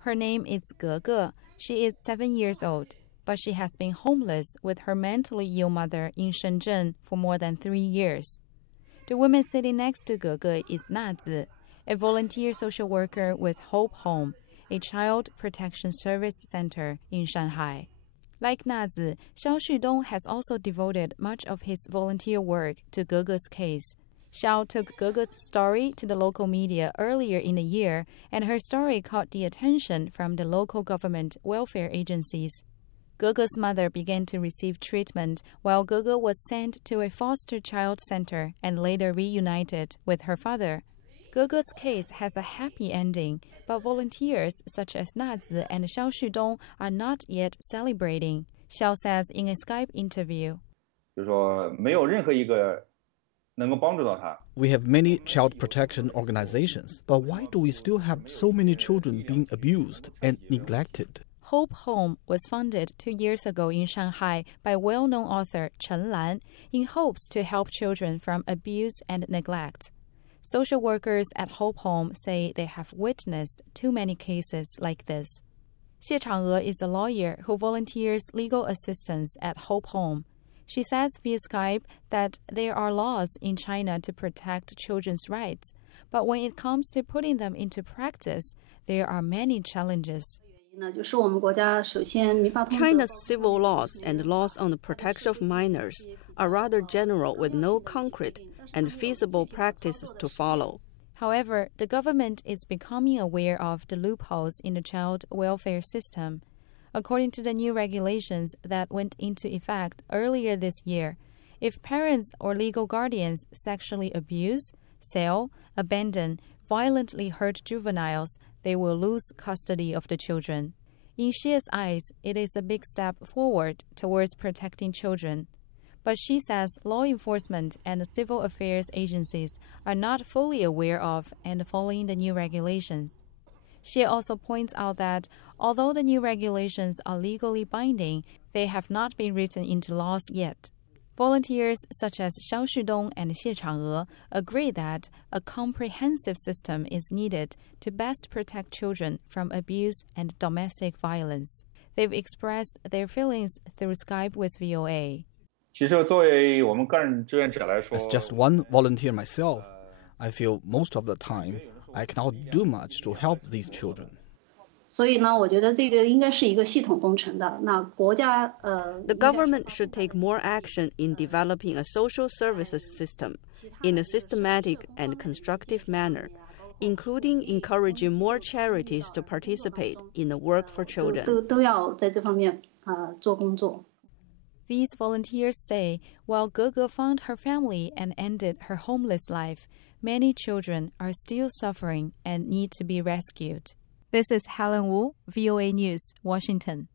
Her name is Gege. She is 7 years old, but she has been homeless with her mentally ill mother in Shenzhen for more than 3 years. The woman sitting next to Gege is Nazi, a volunteer social worker with Hope Home, a child protection service center in Shanghai. Like Nazi, Xiao Xudong has also devoted much of his volunteer work to Gege's case. Xiao took Gege's story to the local media earlier in the year, and her story caught the attention from the local government welfare agencies. Gege's mother began to receive treatment while Gege was sent to a foster child center and later reunited with her father. Gege's case has a happy ending, but volunteers such as Nazi and Xiao Xudong are not yet celebrating. Xiao says in a Skype interview. We have many child protection organizations, but why do we still have so many children being abused and neglected? Hope Home was founded 2 years ago in Shanghai by well-known author Chen Lan in hopes to help children from abuse and neglect. Social workers at Hope Home say they have witnessed too many cases like this. Xie Chang'e is a lawyer who volunteers legal assistance at Hope Home. She says via Skype that there are laws in China to protect children's rights, but when it comes to putting them into practice, there are many challenges. China's civil laws and laws on the protection of minors are rather general with no concrete and feasible practices to follow. However, the government is becoming aware of the loopholes in the child welfare system. According to the new regulations that went into effect earlier this year, if parents or legal guardians sexually abuse, sell, abandon, violently hurt juveniles, they will lose custody of the children. In Xie's eyes, it is a big step forward towards protecting children. But she says law enforcement and civil affairs agencies are not fully aware of and following the new regulations. She also points out that although the new regulations are legally binding, they have not been written into laws yet. Volunteers such as Xiao Xudong and Xie Chang'e agree that a comprehensive system is needed to best protect children from abuse and domestic violence. They've expressed their feelings through Skype with VOA. As just one volunteer myself, I feel most of the time I cannot do much to help these children. The government should take more action in developing a social services system in a systematic and constructive manner, including encouraging more charities to participate in the work for children. These volunteers say while Gege found her family and ended her homeless life, many children are still suffering and need to be rescued. This is Helen Wu, VOA News, Washington.